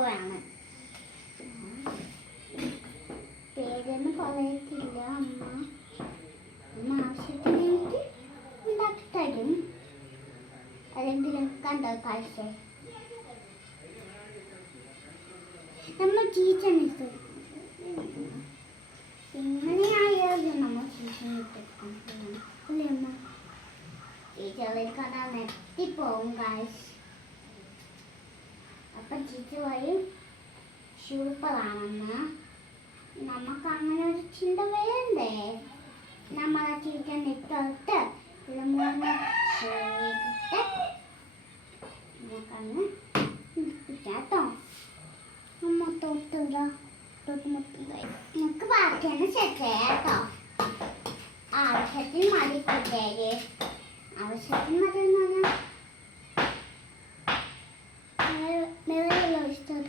പോവാണ്. പേരൊന്നും പറയത്തില്ല അമ്മ. അമ്മ ആവശ്യത്തിന് വേണ്ടി ഉണ്ടാക്കി തരും. അല്ലെങ്കിൽ കണ്ടോ കാഴ്ച നമ്മൾ ടീച്ചർ ഇങ്ങനെയായാലും നമ്മൾ ടീച്ചറിന് ടീച്ചറിൽ കാണാൻ എത്തിപ്പോവും കാഴ്ച. അപ്പൊ ടീച്ചർ പറയും സൂപ്പറാണെന്ന്. നമുക്ക് അങ്ങനെ ഒരു ചിന്ത വേണ്ടേ? നമ്മളെ ടീച്ചറിനെ തൊട്ട് ഇത് മൂന്ന് ചെയ്തിട്ട് നമുക്കങ്ങ് കേട്ടോ. അമ്മ തൊട്ടില്ല നമുക്ക് ബാക്കിയാണ് കേട്ടോ. ആവശ്യത്തിന് മതി കൂട്ടുകാര്. ആവശ്യത്തിന് മതി എന്ന് പറഞ്ഞാൽ ഇഷ്ടം